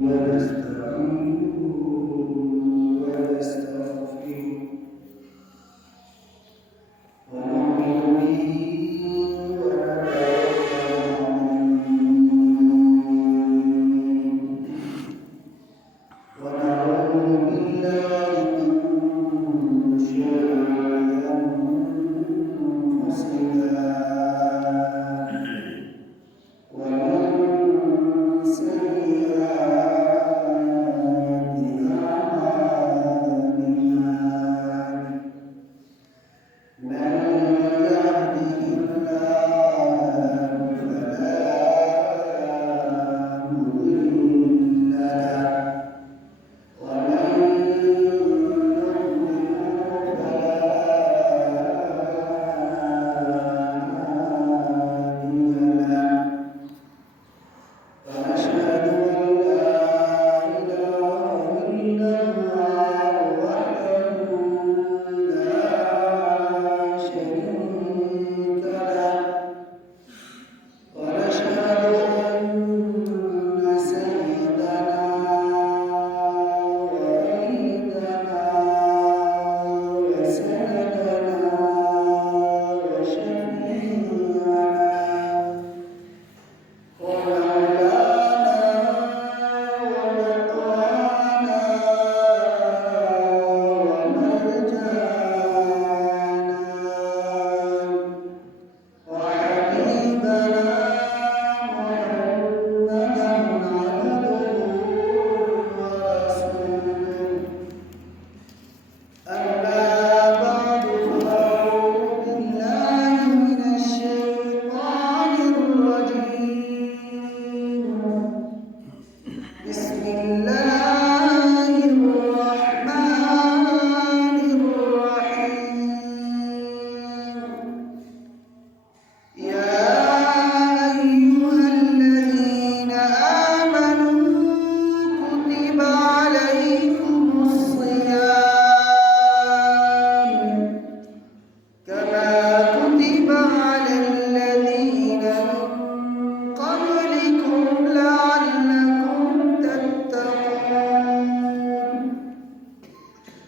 ونستعينه ونستغفره ونؤمن به ونتوكل عليه ونعوذ بالله من شرور أنفسنا ومن سيئات أعمالنا من يهده الله فلا مضل له ومن يضلل فلا هادي له ونشهد أن لا إله إلا الله وحده لا شريك له ونشهد أن سيدنا وعيدنا وسندنا وشفيعنا ومولانا ومطوانا ومرجانا وحبيبنا محمدا عبده ورسوله أما بعد فأعوذ بالله من الشيطان الرجيم بسم الله الرحمن الرحيم يا أيها الذين آمنوا كتب عليكم الصيام كما كتب على الذين من قبلكم لعلكم تتقون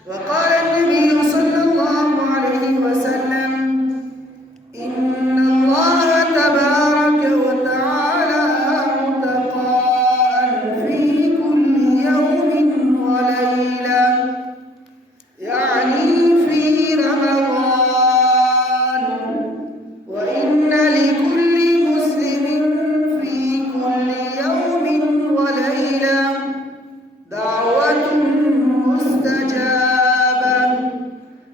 وقال النبي صلى الله عليه وسلم إن الله تبارك وتعالى متقاء في كل يوم وليلة يعني في رمضان وإن لكل مسلم في كل يوم وليلة دعوة مستجابة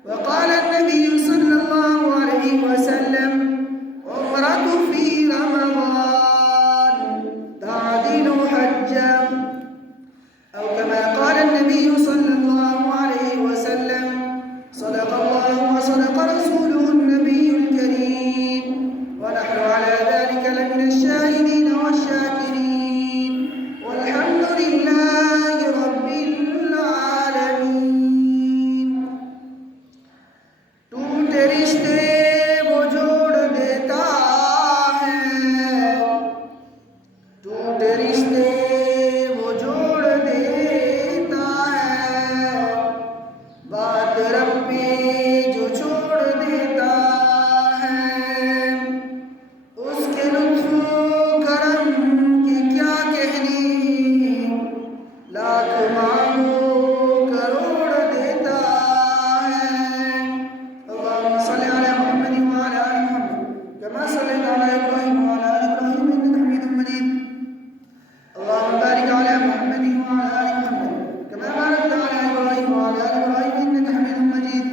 وقال النبي صلى الله عليه وسلم عمرة في رمضان تعدل حجة أو كما قال النبي صلى الله عليه وسلم صدق الله وصدق رسوله النبي الكريم ونحن على ذلك لمن الشاهدين والشاكرين والحمد لله رب العالمين ٹوٹے رشتے وہ جوڑ دیتا ہے ٹوٹے رشتے وہ جوڑ دیتا ہے بات رب پہ جو چھوڑ دیتا ہے اس کے لطف و کرم کی کیا کہنی لاکھ مانگو کروڑ دیتا ہے اللهم صل على محمد وعلى آل محمد كما صليت على إبراهيم وعلى آل إبراهيم إنك حميد مجيد اللهم بارك على محمد وعلى آل محمد كما باركت على إبراهيم وعلى آل إبراهيم إنك حميد مجيد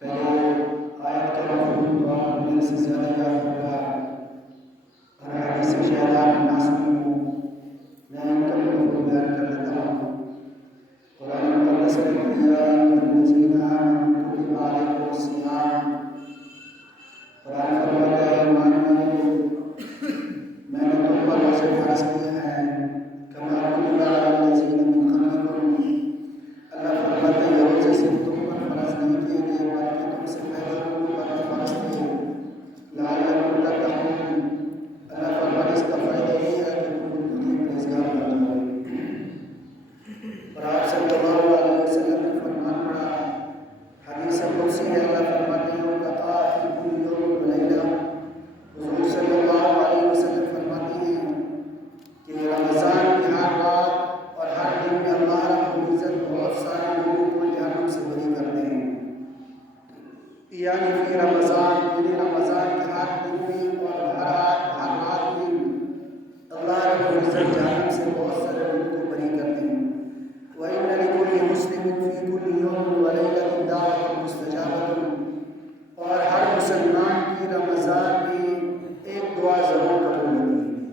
پہلے آیت کا مفہوم اور سے زیادہ فرض کیے ہیں کما کتب علی الذین من قبلکم، اللہ فرماتے ہیں روزے صرف تم پر فرض نہیں کیے گئے بلکہ تم سے پہلے لوگوں پر فرض تھے لعلکم تتقون، اللہ فرماتے اس کا فائدہ یہ ہے کہ تم متقی پرہیزگار بن جاؤ۔ اور آپ صلی اللہ علیہ وسلم نے فرمان پڑھا، حدیث قدسی ہے، اللہ فرماتے ہیں وقطع فی کل یوم و لیلہ، حضور صلی اللہ علیہ وسلم فرماتے ہیں کہ رمضان کی ہر رات اور ہر دن میں اللہ رب العزت بہت سارے لوگوں کو جہنم سے بری کرتے ہیں، یعنی فی رمضان، یعنی رمضان کے ہر دن میں اور ہر رات میں اللہ رب العزت جہنم سے بہت سارے لوگوں کو بری کرتے ہیں۔ وَإِنَّ لِكُلِّ مُسْلِمٍ فِي كُلِّ يَوْمٍ وَلَيْلَةٍ دَعْوَةً مُسْتَجَابَةً، اور ہر مسلمان کی رمضان میں ایک دعا ضرور قبول ہوتی ہے۔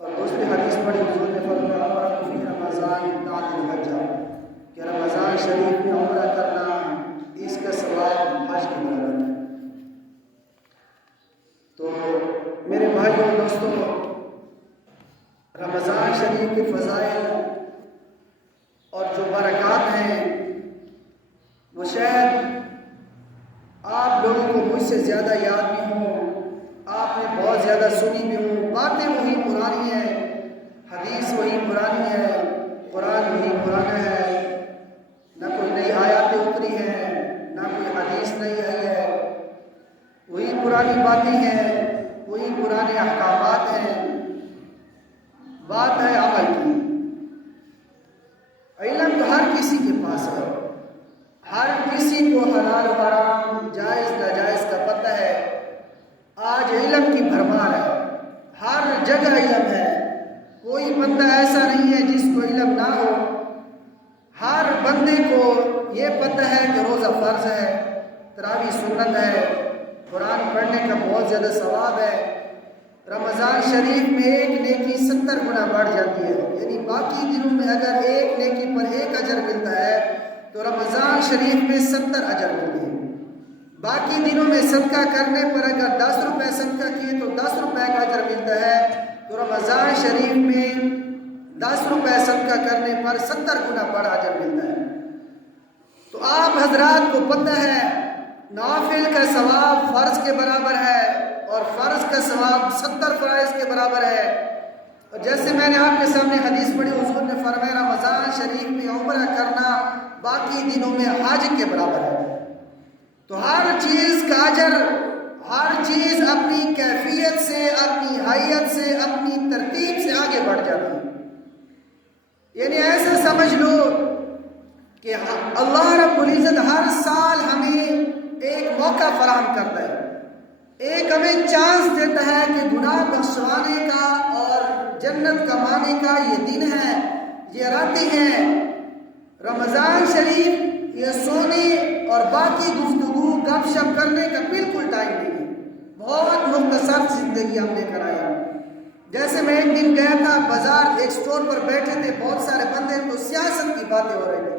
اور دوسری حدیث پڑھی حضور نے فرمایا عمرہ فی رمضان تعدل حج، کہ رمضان شریف میں عمرہ کرنا اس کا ثواب حج کے برابر ہے۔ تو میرے بھائیوں اور دوستوں، رمضان شریف کے فضائل اور جو برکات ہیں وہ شاید آپ لوگوں کو مجھ سے زیادہ یاد بھی ہوں، آپ نے بہت زیادہ سنی بھی ہوں، باتیں وہی پرانی ہیں، حدیث وہی پرانی ہے، قرآن وہی پرانا ہے، نہ کوئی نئی آیاتیں اتری ہیں، نہ کوئی حدیث نئی آئی ہے، وہی پرانی باتیں ہیں، وہی پرانے احکامات ہیں۔ بات ہے عمل کی۔ علم تو ہر کسی کے پاس ہے، ہر کسی کو حلال و حرام جائز ناجائز کا پتہ ہے، آج علم کی بھرمار ہے، ہر جگہ علم ہے، کوئی بندہ ایسا نہیں ہے جس کو علم نہ ہو، ہر بندے کو یہ پتہ ہے کہ روزہ فرض ہے، تراویح سنت ہے، قرآن پڑھنے کا بہت زیادہ ثواب ہے، رمضان شریف میں ایک نیکی 70 گنا بڑھ جاتی ہے، یعنی باقی دنوں میں اگر ایک نیکی پر 1 اجر ملتا ہے تو رمضان شریف میں 70 اجر ملتے ہیں۔ باقی دنوں میں صدقہ کرنے پر اگر 10 روپے صدقہ کیے تو 10 روپے کا اجر ملتا ہے، تو رمضان شریف میں 10 روپے صدقہ کرنے پر 70 گنا بڑا اجر ملتا ہے۔ تو آپ حضرات کو پتہ ہے نوافل کا ثواب فرض کے برابر ہے اور فرض کا ثواب 70 فرائض کے برابر ہے۔ اور جیسے میں نے آپ کے سامنے حدیث پڑھی، حضور نے فرمایا رمضان شریف میں عمرہ کرنا باقی دنوں میں حج کے برابر ہے۔ تو ہر چیز کا اجر، ہر چیز اپنی کیفیت سے، اپنی حیت سے، اپنی ترتیب سے آگے بڑھ جاتی ہے۔ یعنی ایسا سمجھ لو کہ اللہ رب العزت ہر سال ہمیں ایک موقع فراہم کرتا ہے، ایک ہمیں چانس دیتا ہے کہ گناہ بخشوانے کا اور جنت کمانے کا یہ دن ہے، یہ راتیں ہیں۔ رمضان شریف یہ سونے اور باقی گفتگو گپ شپ کرنے کا بالکل ٹائم نہیں ہے، بہت مختصر زندگی ہم لے کر آئے۔ جیسے میں ایک دن گیا تھا بازار، ایک سٹور پر بیٹھے تھے بہت سارے بندے، تو سیاست کی باتیں ہو رہی تھی،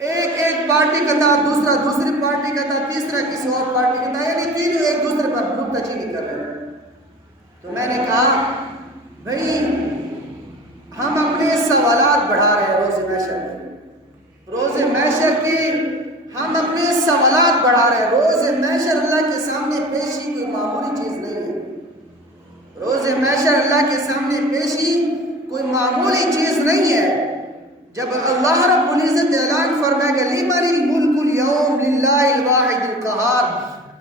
ایک پارٹی کا تھا، دوسرا دوسری پارٹی کا تھا، تیسرا کسی اور پارٹی کا تھا، یعنی تینوں ایک دوسرے پر نکتہ چینی کر رہے تھے۔ تو میں نے کہا بھائی ہم اپنے سوالات بڑھا رہے ہیں روز محشر کی ہم اپنے سوالات بڑھا رہے ہیں۔ روز محشر اللہ کے سامنے پیشی کوئی معمولی چیز نہیں ہے، روز محشر اللہ کے سامنے پیشی کوئی معمولی چیز نہیں ہے۔ جب اللہ رب العزت اعلان فرمائے گا لمن الملک اليوم للہ الواحد القہار،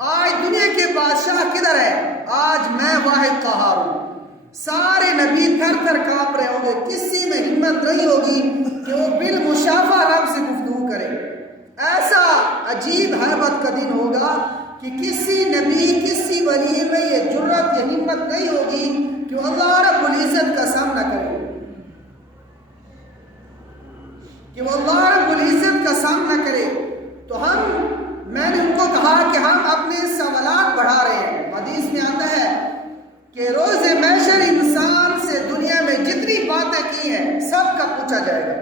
آج دنیا کے بادشاہ کدھر ہے؟ آج میں واحد قہار ہوں۔ سارے نبی تھر تھر کانپ رہے ہوں گے، کسی میں ہمت نہیں ہوگی کہ وہ بالمشافہ رب سے گفتگو کرے۔ ایسا عجیب حیبت کا دن ہوگا کہ کسی نبی، کسی ولی میں یہ جرت، یہ ہمت نہیں ہوگی کہ وہ اللہ رب العزت کا سامنا کرے، کہ وہ اللہ رب العزت کا سامنا کرے۔ تو میں نے ان کو کہا کہ ہم اپنے سوالات بڑھا رہے ہیں۔ حدیث میں آتا ہے کہ روز محشر انسان سے دنیا میں جتنی باتیں کی ہیں سب کا پوچھا جائے گا۔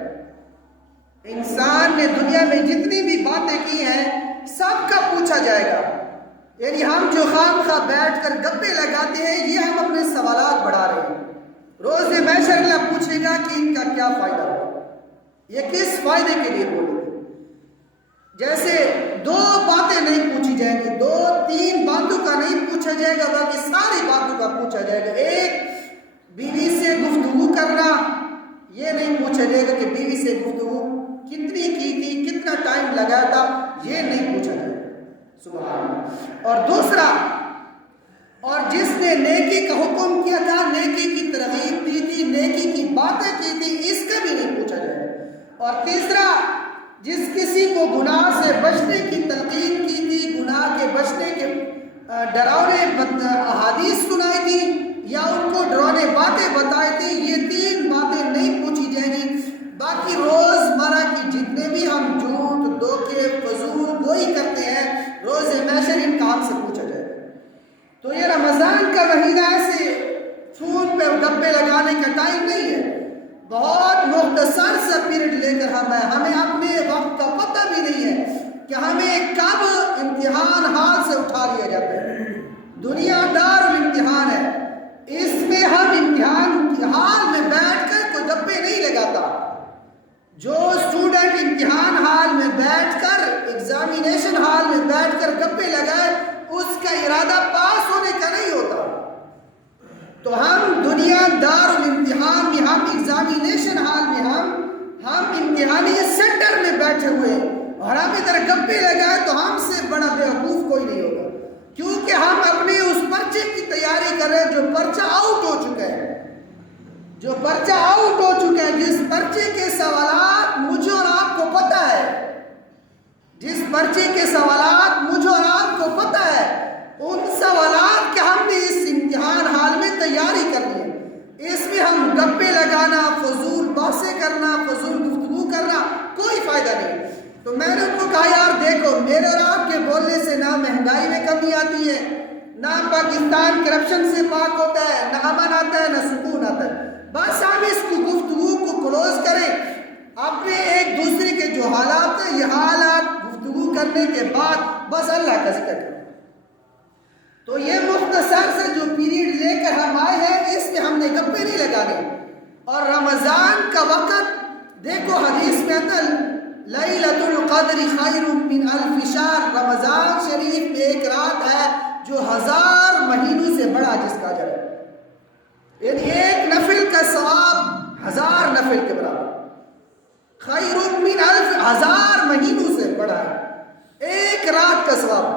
انسان نے دنیا میں جتنی بھی باتیں کی ہیں سب کا پوچھا جائے گا۔ یعنی ہم جو خام خواہ بیٹھ کر گپے لگاتے ہیں، یہ ہم اپنے سوالات بڑھا رہے ہیں۔ روز محشر اللہ پوچھے گا کہ ان کا کیا فائدہ ہوا، یہ کس فائدے کے لیے بولے. جیسے 2 باتیں نہیں پوچھی جائیں گی، 2-3 باتوں کا نہیں پوچھا جائے گا، باقی ساری باتوں کا پوچھا جائے گا. ایک بیوی سے گفتگو کرنا، یہ نہیں پوچھا جائے گا کہ بیوی سے گفتگو کتنی کی تھی، کتنا ٹائم لگا تھا، یہ نہیں پوچھا جائے گا. سبحان اللہ. اور دوسرا، اور جس نے نیکی کا حکم کیا تھا، نیکی کی ترغیب دی تھی، نیکی کی باتیں کی تھی، اس کا بھی نہیں پوچھا جائے گا. اور تیسرا، جس کسی کو گناہ سے بچنے کی تلقین کی تھی، گناہ کے بچنے کے ڈراؤنے احادیث سنائی تھی یا ان کو ڈراؤنے باتیں بتائی تھی، یہ 3 باتیں نہیں پوچھی جائیں گی. باقی روزمرہ کی جتنے بھی ہم جھوٹ، دھوکے، فضول گوئی کرتے ہیں، روز محشر ان کا ہم سے پوچھا جائے گا. تو یہ رمضان کا مہینہ ایسے فون پہ گپے لگانے کا ٹائم نہیں ہے. بہت مختصر سا پیریڈ لے کر ہمیں اپنے وقت کا پتہ بھی نہیں ہے کہ ہمیں کب امتحان حال سے اٹھا لیا جاتا ہے. دنیا دار امتحان ہے، اس میں ہم امتحان کی حال میں بیٹھ کر کوئی گپے نہیں لگاتا. جو اسٹوڈنٹ امتحان حال میں بیٹھ کر، ایگزامینیشن حال میں بیٹھ کر گپے لگائے، اس کا ارادہ پاس ہونے کا نہیں ہوتا. تو ہم دنیا دار الامتحان میں، ہم ایگزامینیشن حال میں، ہم امتحانی سینٹر میں بیٹھے ہوئے اور ہم ادھر گپے لگائے تو ہم سے بڑا بیوقوف کوئی نہیں ہوگا، کیونکہ ہم اپنے اس پرچے کی تیاری کر رہے ہیں جو پرچہ آؤٹ ہو چکا ہے، جو پرچہ آؤٹ ہو چکا ہے. جس پرچے کے سوالات مجھے اور آپ کو پتہ ہے، جس پرچے کے سوالات مجھے اور آپ کو پتہ ہے، ان سوالات کے ہم نے اس امتحان حال میں تیاری کرنی ہے. اس میں ہم گپے لگانا، فضول باتیں کرنا، فضول گفتگو کرنا کوئی فائدہ نہیں. تو میں نے ان کو کہا یار دیکھو، میرے اور آپ کے بولنے سے نہ مہنگائی میں کمی آتی ہے، نہ پاکستان کرپشن سے پاک ہوتا ہے، نہ امن آتا ہے، نہ سکون آتا ہے. بس ہم اس کو گفتگو کو کلوز کریں، اپنے ایک دوسرے کے جو حالات ہیں، یہ حالات گفتگو کرنے کے بعد بس اللہ کا ذکر کریں. تو یہ مختصر سے جو پیریڈ لے کر ہم آئے ہیں، اس میں ہم نے گپے نہیں لگانے. اور رمضان کا وقت دیکھو، حدیث میں آتا ہے لیلۃ القدر خیر من الف شہر. رمضان شریف میں ایک رات ہے جو 1000 مہینوں سے بڑا، جس کا اجر ہے، یعنی ایک نفل کا ثواب 1000 نفل کے برابر. خیر من الف، 1000 مہینوں سے بڑا ہے ایک رات کا ثواب.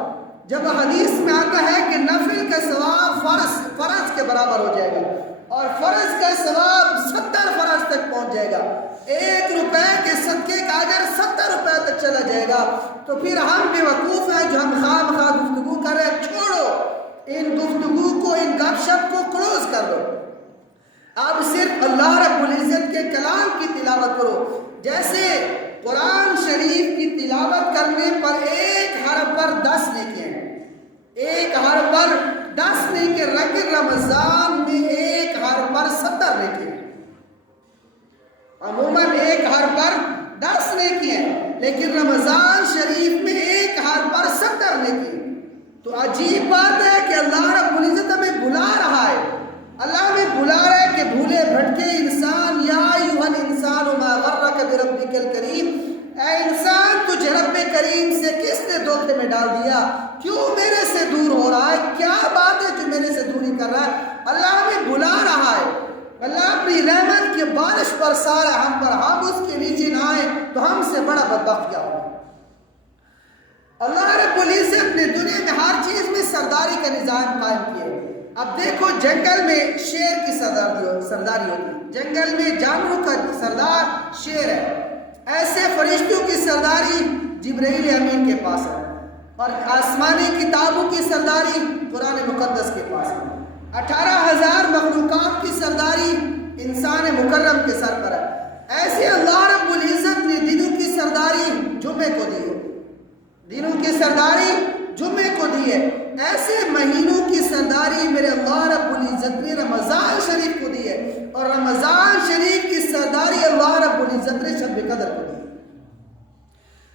جب حدیث میں آتا ہے کہ نفل کا ثواب فرض کے برابر ہو جائے گا، اور فرض کا ثواب 70 فرض تک پہنچ جائے گا. 1 روپے کے صدقے کا اجر 70 روپے تک چلا جائے گا. تو پھر ہم بے وقوف ہیں جو ہم خواہ مخواہ گفتگو کر رہے ہیں. چھوڑو ان گفتگو کو، ان گپ شپ کو کلوز کر دو. اب صرف اللہ رب العزت کے کلام کی تلاوت کرو. جیسے قرآن شریف کی تلاوت کرنے پر ایک حرف پر 10 نیکیاں ہیں، ایک حرف پر 10 نیکیاں. لیکن رمضان میں ایک حرف پر 70 نیکیاں. عموماً ایک حرف پر 10 نیکیاں ہیں، لیکن رمضان شریف میں ایک حرف پر 70 نیکیاں. تو عجیب بات ہے کہ اللہ رب العزت ہمیں بلا رہا ہے. اللہ ہمیں بلا رہا ہے کہ بھولے بھٹکے انسان، یا ایھا الانسان ما غرک بربک الکریم، اے انسان تجھے رب کریم سے کس نے دھوکے میں ڈال دیا؟ کیوں میرے سے دور ہو رہا ہے؟ کیا بات ہے جو میرے سے دوری کر رہا ہے؟ اللہ ہمیں بلا رہا ہے. اللہ اپنی رحمت کی بارش برسا رہا ہے ہم پر. ہم اس کے نیچے نہ آئیں تو ہم سے بڑا بدبخت کیا ہوگا؟ اللہ رب العزت نے دنیا میں ہر چیز میں سرداری کا نظام قائم کیا. اب دیکھو، جنگل میں شیر کی سرداری ہوتی ہے، جنگل میں جانوروں کا سردار شیر ہے. ایسے فرشتوں کی سرداری جبرائیل امین کے پاس ہے، اور آسمانی کتابوں کی سرداری قرآن مقدس کے پاس ہے. 18,000 مخلوقات کی سرداری انسان مکرم کے سر پر ہے. ایسے اللہ رب العزت نے دنوں کی سرداری جمعے کو دی ہے، دنوں کی سرداری جمعے کو دی ہے. ایسے مہینوں کی سرداری میرے اللہ رب العزت نے رمضان شریف کو دی ہے، اور رمضان شریف کی سرداری اللہ رب العزت نے شب قدر کو دی.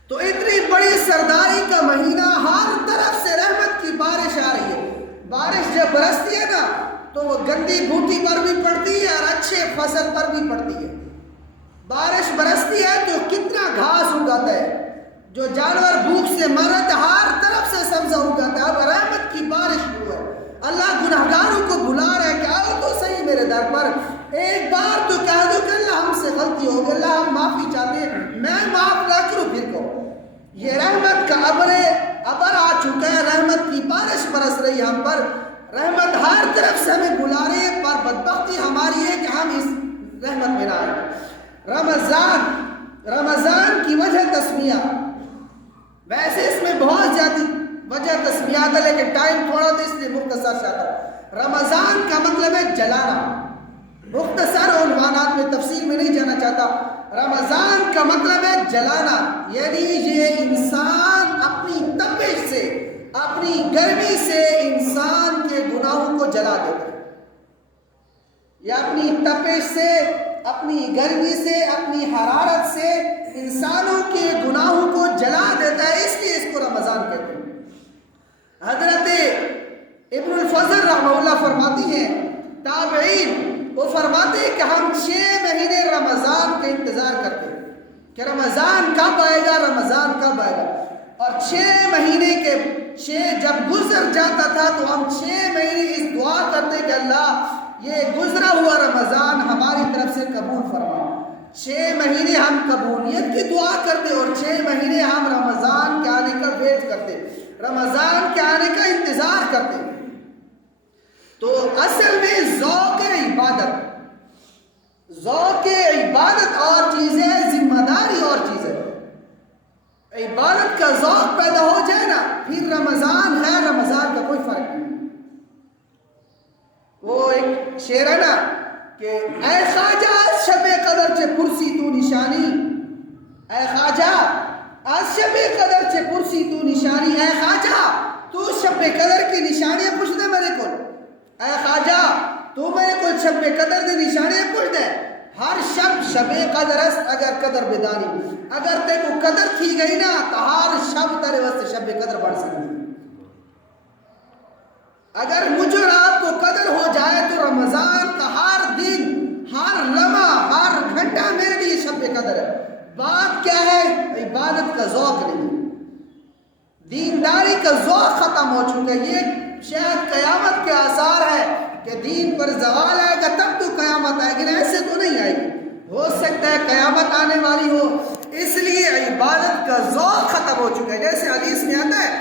تو اتنی بڑی سرداری کا مہینہ، ہر طرف سے رحمت کی بارش آ رہی ہے. بارش جب برستی ہے نا تو وہ گندی بوٹی پر بھی پڑتی ہے اور اچھے فصل پر بھی پڑتی ہے۔ بارش برستی ہے تو کتنا گھاس اگاتا ہے، جو جانور بھوک سے مرا تھا ہر طرف سے سبزہ اگاتا ہے۔ اب رحمت کی بارش شروع ہے، اللہ گناہگاروں کو بلا رہا ہے کہ آؤ تو صحیح میرے در پر، ایک بار تو کہہ دو کہ اللہ ہم سے غلطی ہو گئی، اللہ ہم معافی چاہتے ہیں، میں معاف نہ کروں پھر کو۔ یہ رحمت کا ابر آ چکا ہے، رحمت کی بارش برس رہی ہے ہم پر، رحمت ہر طرف سے ہمیں بلا رہی ہے، پر بدبختی ہماری ہے کہ ہم اس رحمت میں نہ آئے۔ رمضان کی وجہ تسمیہ، ویسے اس میں بہت زیادہ وجہ تسمیات ہے لیکن ٹائم تھوڑا تھا اس لیے مختصر چاہتا۔ رمضان کا مطلب ہے جلانا، مختصر عنوانات میں تفصیل میں نہیں جانا چاہتا۔ رمضان کا مطلب ہے جلانا، یعنی یہ انسان اپنی تپش سے، اپنی گرمی سے انسان کے گناہوں کو جلا دیتا ہے، یا اپنی تپش سے، اپنی گرمی سے، اپنی حرارت سے انسانوں کے گناہوں کو جلا دیتا ہے، اس لیے اس کو رمضان کہتے ہیں۔ حضرت ابن الفضل رحمہ اللہ فرماتی ہیں، تابعین وہ فرماتے ہیں کہ ہم 6 مہینے رمضان کا انتظار کرتے ہیں کہ رمضان کب آئے گا، رمضان کب آئے گا، اور 6 مہینے کے جب گزر جاتا تھا تو ہم 6 مہینے اس دعا کرتے کہ اللہ یہ گزرا ہوا رمضان ہماری طرف سے قبول فرما۔ 6 مہینے ہم قبولیت کی دعا کرتے اور 6 مہینے ہم رمضان کے آنے کا ویٹ کرتے، رمضان کے آنے کا انتظار کرتے۔ تو اصل میں ذوق عبادت اور چیز ہے، ذمہ داری اور چیز ہے۔ عبادت کا ذوق پیدا ہو جائے نا، پھر رمضان ہے رمضان کا کوئی فرق نہیں۔ وہ ایک شعر ہے نا کہ اے خواجہ از شب قدر چے پرسی تو نشانی، اے خواجہ از شب قدر چے پرسی تو نشانی، اے خواجہ تو شب قدر کی نشانیاں پوچھ دے میرے کو، اے خواجہ تو میرے کو شب قدر دی نشانیاں پوچھ دے۔ ہر شب قدر است اگر قدر بدانی، اگر تے کو قدر تھی گئی نا تو ہر شب تیرے واسطے شب قدر بڑھ سکتی۔ اگر مجھ اور آپ کو قدر ہو جائے تو رمضان کا ہر دن، ہر لمحہ، ہر گھنٹہ میرے لیے شب قدر ہے۔ بات کیا ہے؟ عبادت کا ذوق نہیں، دینداری کا ذوق ختم ہو چکا ہے۔ یہ شاید قیامت کے آثار ہے کہ دین پر زوال آئے گا تب تو قیامت آئے گی، ایسے تو نہیں آئے گی، ہو سکتا ہے قیامت آنے والی ہو، اس لیے عبادت کا ذوق ختم ہو چکا ہے۔ جیسے حدیث میں آتا ہے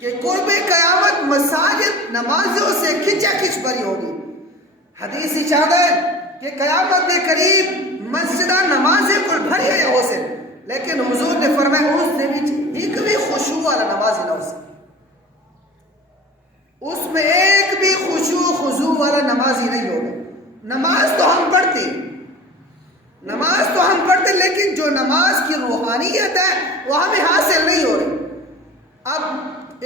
کہ قرب قیامت مساجد نمازوں سے کھچا کھچ بھری ہوگی۔ حدیث اشارہ ہے کہ قیامت کے قریب مسجدہ نمازیں کو بھری ہے ہو سے، لیکن حضور نے فرمایا اس نے بھی ایک بھی خشوع والا نماز نہ ہو سکے، اس میں ایک بھی خشوع خضوع والا نمازی نہیں ہوگا۔ نماز تو ہم پڑھتے لیکن جو نماز کی روحانیت ہے وہ ہمیں حاصل نہیں ہو رہی۔ اب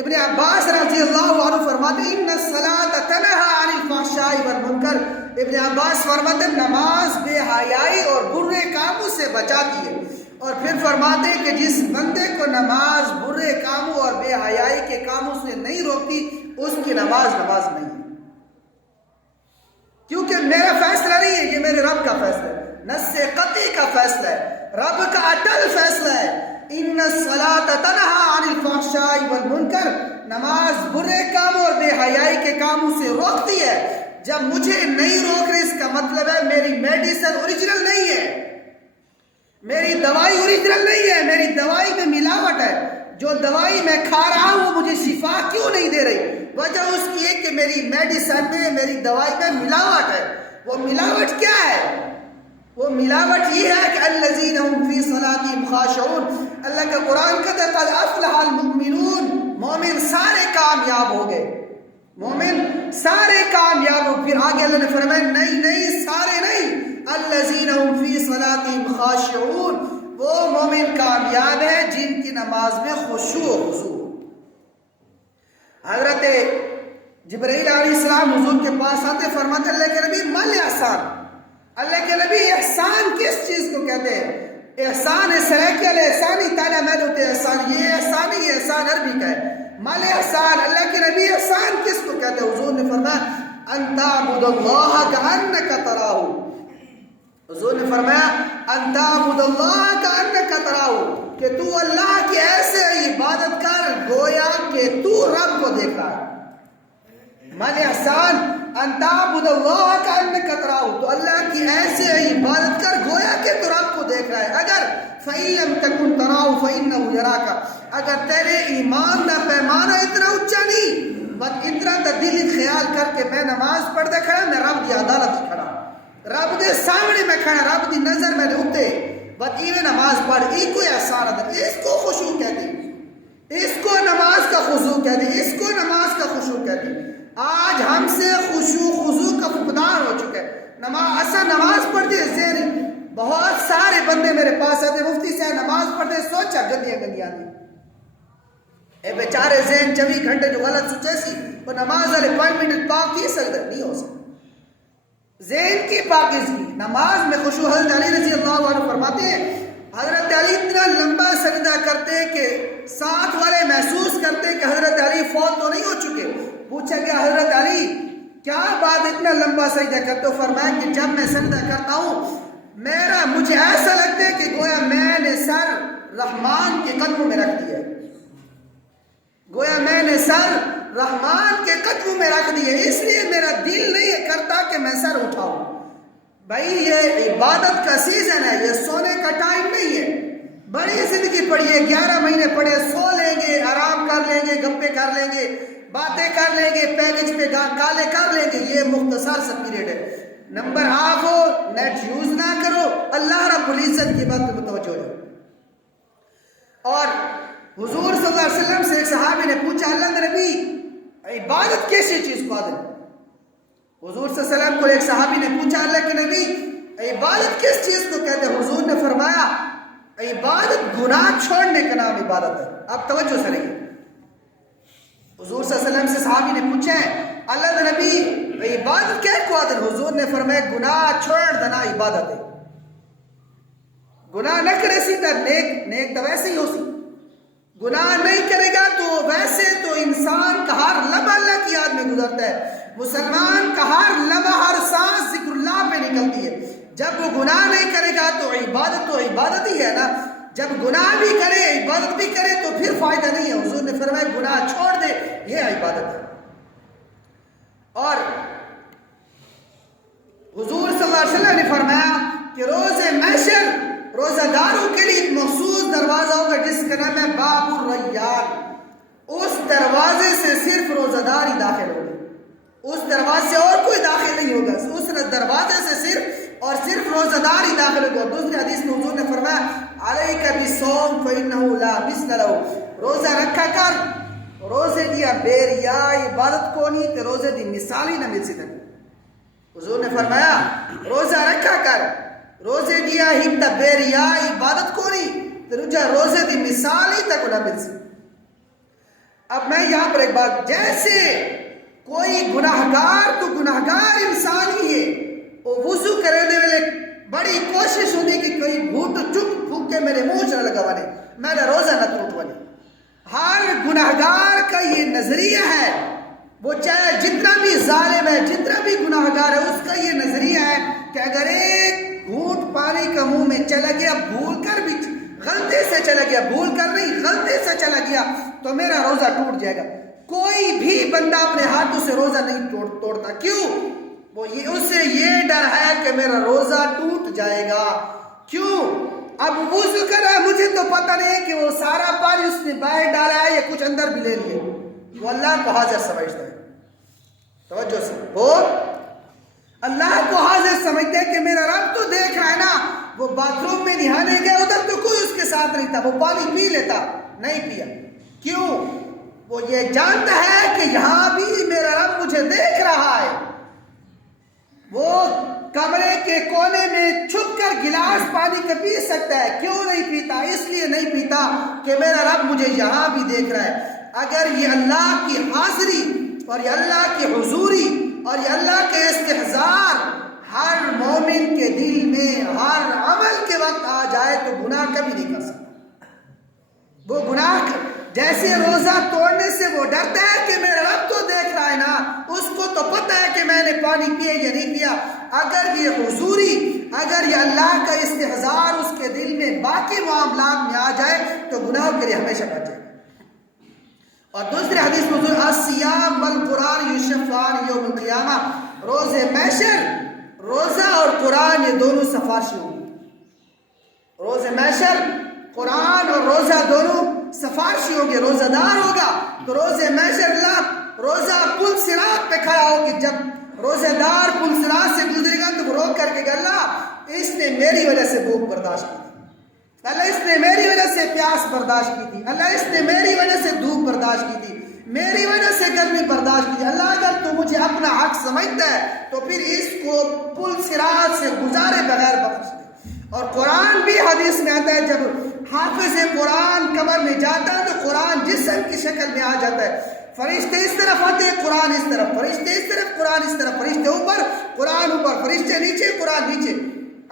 ابن عباس رضی اللہ عنہ فرماتے ہیں ان الصلاۃ تنہی عن الفحشاء والمنکر، ابن عباس فرماتے ہیں نماز بے حیائی اور برے کاموں سے بچاتی ہے، اور پھر فرماتے ہیں کہ جس بندے کو نماز برے کاموں اور بے حیائی کے کاموں سے نہیں روکتی اس کی نماز نہیں ہے، کیونکہ میرا فیصلہ نہیں ہے، یہ میرے رب کا فیصلہ ہے، نص قطعی کا فیصلہ ہے، رب کا اٹل فیصلہ ہے۔ ان الصلاۃ تنہی عن الفحشاء والمنکر، نماز برے کاموں اور بے حیائی کے کاموں سے روکتی ہے۔ جب مجھے نہیں روک رہی اس کا مطلب ہے میری میڈیسن اوریجنل نہیں ہے، میری دوائی اوریجنل نہیں ہے، میری دوائی میں ملاوٹ ہے، جو دوائی میں کھا رہا ہوں وہ مجھے شفا کیوں نہیں دے رہی؟ وجہ اس کی ہے کہ میری میڈیسن میں، میری دوائی میں ملاوٹ ہے۔ وہ ملاوٹ کیا ہے؟ وہ ملاوٹ یہ ہے کہ الذین هم فی صلاتہم خاشعون، اللہ کا قرآن کہتا ہے قد افلح المؤمنون، مومن سارے کامیاب ہو گئے، مومن سارے کامیاب ہو۔ پھر آگے اللہ نے فرمایا نہیں سارے نہیں، الذین هم فی صلاتہم خاشعون، وہ مومن کامیاب ہے جن کی نماز میں خشوع و خضوع۔ حضرت جبرائیل علیہ السلام حضور کے پاس آتے فرماتے اللہ کے نبی مل احسان، اللہ کے نبی احسان کس چیز کو کہتے ہیں؟ احسان سریکی الاحسانی تعالیٰ میں دوتے احسان، یہ احسانی، یہ احسان عربی کا ہے۔ مل احسان، اللہ کے نبی احسان کس کو کہتے ہیں؟ حضور نے فرمایا ان تعبد اللہ کأنک تراہ. حضور نے فرمایا ان تعبد اللہ کأنک تراہ، کہ تو اللہ کی ایسے عبادت کر گویا کہ تو رب کو دیکھ رہا ہے. من احسان ان تعبد اللہ کأنک تراہ، تو اللہ کی ایسے عبادت کر گویا کہ تو رب کو دیکھ رہا ہے. اگر فإن لم تكن تراہ فإنه يراك، اگر تیرے ایمان کا پیمانہ اتنا اونچا نہیں، بس اتنا تو دل خیال کر کے میں نماز پڑھتے کھڑا، میں رب کی عدالت کھڑا، رب دے سامنے میں کھڑا، رب دی نظر میں اتنے بس ایویں نماز پڑھ، ای کوئی احسان ہے. اس کو خشوع کہتے ہیں، اس کو نماز کا خضوع کہتے ہیں، اس کو نماز کا خشوع کہتے ہیں. آج ہم سے خشوع خضوع کا فقدان ہو چکا ہے. نماز پڑھتے ہیں، بہت سارے بندے میرے پاس آتے، مفتی صاحب نماز پڑھتے سوچا گندیاں گندیاں دی اے بیچارے ذہن 24 گھنٹے جو غلط سوچے سی وہ نماز والے 5 منٹ پاک کی سکتا نہیں ہو سکتا. ذہن کی پاکیزگی نماز میں خشوع. حضرت علی رضی اللہ عنہ فرماتے ہیں حضرت علی اتنا لمبا سجدہ کرتے کہ ساتھ والے محسوس کرتے کہ حضرت علی فوت تو نہیں ہو چکے. پوچھا گیا حضرت علی کیا بات اتنا لمبا سجدہ کرتے ہو؟ فرمایا کہ جب میں سجدہ کرتا ہوں مجھے ایسا لگتا ہے کہ گویا میں نے سر رحمان کے قدموں میں رکھ دیا، گویا میں نے سر رحمان کے قدموں میں رکھ دیا، اس لیے میرا دل نہیں کرتا کہ میں سر اٹھاؤں. بھائی یہ عبادت کا سیزن ہے، یہ سونے کا ٹائم نہیں ہے. بڑی زندگی پڑھیے، 11 مہینے پڑھے، سو لیں گے، آرام کر لیں گے، گپے کر لیں گے، باتیں کر لیں گے، پیکج پہ کالے کر لیں گے. یہ مختصر سا پیریڈ ہے. نمبر آف ہو، نیٹ یوز نہ کرو، اللہ رب العزت کی بات پہ متوجہ ہو جاؤ. اور حضور صلی اللہ علیہ وسلم سے ایک صحابی نے پوچھا اللہ کے نبی عبادت کیسی چیز کو آدم؟ حضور صلی اللہ علیہ وسلم کو ایک صحابی نے پوچھا اللہ کے نبی عبادت کس چیز کو کہتے ہیں؟ حضور نے فرمایا عبادت گناہ چھوڑنے کا نام عبادت ہے. اب توجہ سے رہیے. حضور صلی اللہ علیہ وسلم سے صحابی نے پوچھا ہے اللہ کے نبی عبادت کیا کو آدم؟ حضور نے فرمایا گناہ چھوڑ دینا عبادت ہے. گناہ نہ کرے سیدھا نیک تو ویسے ہی ہو سی. گناہ نہیں کرے گا تو ویسے تو انسان کا ہر لمحہ اللہ کی یاد میں گزرتا ہے. مسلمان کا ہر لمحہ ہر سانس ذکر اللہ پہ نکلتی ہے. جب وہ گناہ نہیں کرے گا تو عبادت ہی ہے نا. جب گناہ بھی کرے عبادت بھی کرے تو پھر فائدہ نہیں ہے. حضور نے فرمایا گناہ چھوڑ دے، یہ عبادت ہے. اور حضور صلی اللہ علیہ وسلم نے فرمایا کہ روز محشر روزہ داروں کے لیے ایک مخصوص دروازہ ہوگا جس کا نام ہے باب الریان. اس دروازے سے صرف روزہ دار ہی داخل ہوگا، اس دروازے سے اور کوئی داخل نہیں ہوگا. اس دروازے سے صرف اور صرف روزہ دار ہی داخل ہوگا. دوسری حدیث میں حضور نے فرمایا علیک بالصوم فإنه لا مثل له، روزہ رکھا کر، روزے دیا بے ریا عبادت کو نہیں تے روزے دی مثال ہی نہ مل سکے. حضور نے فرمایا روزہ رکھا کر، روزے دیا ہمتا بے ریا عبادت کو نہیں تے روزے دی مثال ہی تک نہ مل سکے. اب میں یہاں پر ایک بات، جیسے کوئی گناہگار تو گناہگار انسان ہی ہے، وہ وضو کرنے والے بڑی کوشش ہوتی کہ کوئی گھوٹ چپ پھونک کے میرے منہ سے لگا وانے میں نے روزہ نہ ٹوٹ وانے. ہر گناہگار کا یہ نظریہ ہے، وہ چاہے جتنا بھی ظالم ہے، جتنا بھی گناہگار ہے، اس کا یہ نظریہ ہے کہ اگر ایک گھونٹ پانی کا منہ میں چلا گیا، بھول کر بھی غلطی سے چلا گیا، بھول کر نہیں غلطی سے چلا گیا تو میرا روزہ ٹوٹ جائے گا. کوئی بھی بندہ اپنے ہاتھوں سے روزہ نہیں توڑتا. کیوں؟ وہ اسے یہ ڈر ہے کہ میرا روزہ ٹوٹ جائے گا. کیوں؟ اب وضو کر رہا ہے، مجھے تو پتہ نہیں ہے کہ وہ سارا پانی اس نے باہر ڈالا ہے یا کچھ اندر بھی لے لیے. وہ اللہ کو حاضر سمجھتا ہے. توجہ سے وہ اللہ کو حاضر سمجھتے ہیں کہ میرا رب تو دیکھ رہا ہے نا. وہ باتھ روم میں نہانے گیا، ادھر تو کوئی اس کے ساتھ نہیں تھا، وہ پانی پی لیتا، نہیں پیا. کیوں؟ وہ یہ جانتا ہے کہ یہاں بھی میرا رب مجھے دیکھ رہا ہے. وہ کمرے کے کونے میں چھپ کر گلاس پانی کا پی سکتا ہے. کیوں نہیں پیتا؟ اس لیے نہیں پیتا کہ میرا رب مجھے یہاں بھی دیکھ رہا ہے. اگر یہ اللہ کی حاضری اور یہ اللہ کی حضوری اور یہ اللہ کے استحضار ہر مومن کے دل میں ہر عمل کے وقت آ جائے تو گناہ کبھی نہیں کر سکتا. وہ گناہ جیسے روزہ توڑنے سے وہ ڈرتا ہے کہ میرا رب تو دیکھ رہا ہے نا، اس کو تو پتہ ہے کہ میں نے پانی پیا یا نہیں پیا، اگر یہ حضوری، اگر یہ اللہ کا استحضار اس کے دل میں باقی معاملات میں آ جائے تو گناہوں کے لیے ہمیشہ بچ جائے۔ اور دوسری حدیث میں الصیام والقرآن یشفعان یوم القیامہ، روز محشر روزہ اور قرآن یہ دونوں سفارشی ہوں گے۔ روز محشر قرآن اور روزہ دونوں سفارشی ہوں گے۔ روزہ دار ہوگا تو روز محشر اللہ روزہ پل صراط پہ کھڑا ہوگی، جب روزہ دار پل صراط سے گزرے گا تو وہ روک کر کے اللہ اس نے میری وجہ سے بھوک برداشت کی تھی، اللہ اس نے میری وجہ سے پیاس برداشت کی تھی، اللہ اس نے میری وجہ سے دھوپ برداشت کی تھی، میری وجہ سے گرمی برداشت کی تھی، اللہ اگر تو مجھے اپنا حق سمجھتا ہے تو پھر اس کو پل صراط سے گزارے بغیر بخش دے۔ اور قرآن بھی حدیث میں آتا ہے جب حافظ قرآن قبر میں جاتا ہے تو قرآن جسم کی شکل میں آ جاتا ہے، فرشتے اس طرف آتے ہیں، قرآن اس طرف، فرشتے اس طرف، قرآن اس طرف، فرشتے اوپر، قرآن اوپر، فرشتے نیچے، قرآن نیچے۔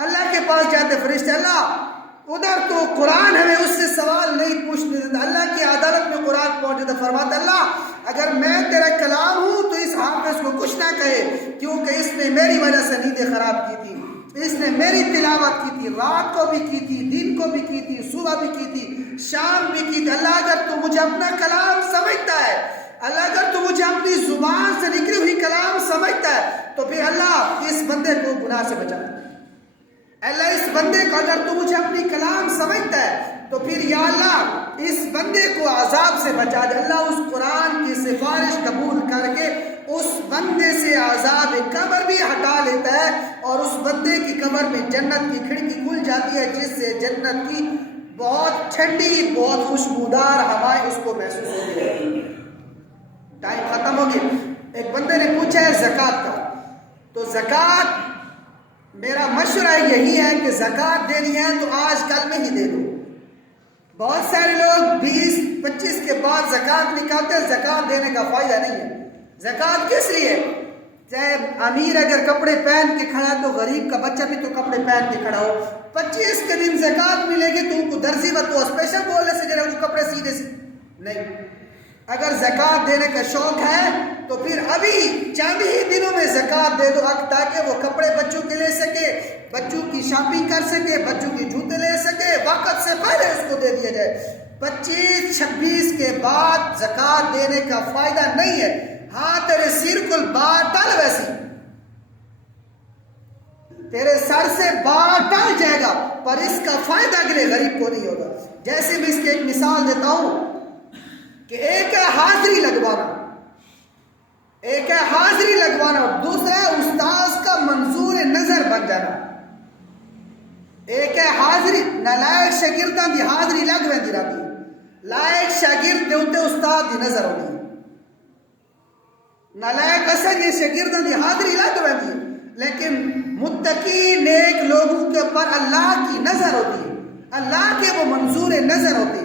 اللہ کے پاس جاتے فرشتے، اللہ ادھر تو قرآن ہمیں اس سے سوال نہیں پوچھنے دیتا، اللہ کی عدالت میں قرآن پہنچ جاتا، فرماتا اللہ اگر میں تیرا کلام ہوں تو اس حافظ کو کچھ نہ کہے، کیونکہ اس نے میری وجہ سے نیندیں خراب کی تھی، اس نے میری تلاوت کی تھی، رات کو بھی کی تھی، دن کو بھی کی تھی، صبح بھی کی تھی، شام بھی کی تھی، اللہ اگر تو مجھے اپنا کلام سمجھتا ہے، اللہ اگر تو مجھے اپنی زبان سے نکلی ہوئی کلام سمجھتا ہے تو پھر اللہ اس بندے کو گناہ سے بچا، اللہ اس بندے کو اگر تو مجھے اپنی کلام سمجھتا ہے تو پھر یا اللہ اس بندے کو عذاب سے بچا دے۔ اللہ اس قرآن کی سفارش قبول کر کے اس بندے سے عذاب قبر بھی ہٹا لیتا ہے، اور اس بندے کی قبر میں جنت کی کھڑکی کھل جاتی ہے جس سے جنت کی بہت ٹھنڈی بہت خوشبودار ہوائیں اس کو محسوس ہوتی ہے۔ ٹائم ختم ہو گیا۔ ایک بندے نے پوچھا ہے زکوٰۃ کا، تو زکوٰۃ میرا مشورہ یہی ہے کہ زکوٰۃ دینی ہے تو آج کل میں ہی دے دو۔ بہت سارے لوگ 20-25 کے بعد زکوٰۃ نکالتے ہیں، زکوٰۃ دینے کا فائدہ نہیں ہے۔ زکوٰۃ کس لیے؟ چاہے امیر اگر کپڑے پہن کے کھڑا تو غریب کا بچہ بھی تو کپڑے پہن کے کھڑا ہو، 25 کے دن زکوٰۃ ملے گی تو ان کو درزی و تو اسپیشل بولنے سے جو کپڑے سیدھے سے نہیں۔ اگر زکوٰۃ دینے کا شوق ہے تو پھر ابھی چند ہی دنوں میں زکوٰۃ دے دو تاکہ وہ کپڑے بچوں کے لے سکے، بچوں کی شاپنگ کر سکے، بچوں کی جوتے لے سکے، وقت سے پہلے اس کو دے دیا جائے۔ 25-26 کے بعد زکوٰۃ دینے کا فائدہ نہیں ہے۔ ہاں تیرے سر کو بال ٹل، ویسی تیرے سر سے بال ٹل جائے گا پر اس کا فائدہ اگلے غریب کو نہیں ہوگا۔ جیسے میں اس کی ایک مثال دیتا ہوں کہ ایک ہے حاضری لگوانا، ایک ہے حاضری لگوانا اور دوسرا ہے استاذ کا منظور نظر بن جانا۔ ایک ہے حاضری، نالائق شاگرداں دی حاضری لگ ویندی رہتی، لائق شاگرد دے اوتے استاد دی نظر ہوتی، نالائق اصل یہ شاگرداں دی حاضری لگ ویندی، لیکن متقی نیک لوگوں کے اوپر اللہ کی نظر ہوتی ہے، اللہ کے وہ منظور نظر ہوتی۔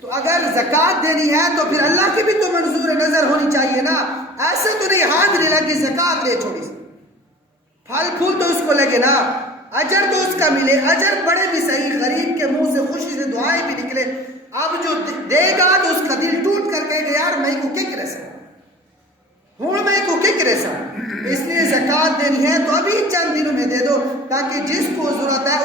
تو اگر زکوٰۃ دینی ہے تو پھر اللہ کی بھی تو منظور نظر ہونی چاہیے نا، ایسے تو نہیں حاضری لگی زکوٰۃ لے چھوڑی، پھل پھول تو اس کو لگے نا، اجر تو اس کا ملے، اجر بڑے بھی صحیح، غریب کے منہ سے خوشی سے دعائیں بھی نکلے، اب جو دے گا تو اس کا دل ٹوٹ کر کہے گا یار میں کو کیا کرے سا ہوں، میں کو کیا کرے سا۔ اس لیے زکوٰۃ دینی ہے تو ابھی چند دنوں میں دے دو تاکہ جس کو ضرورت ہے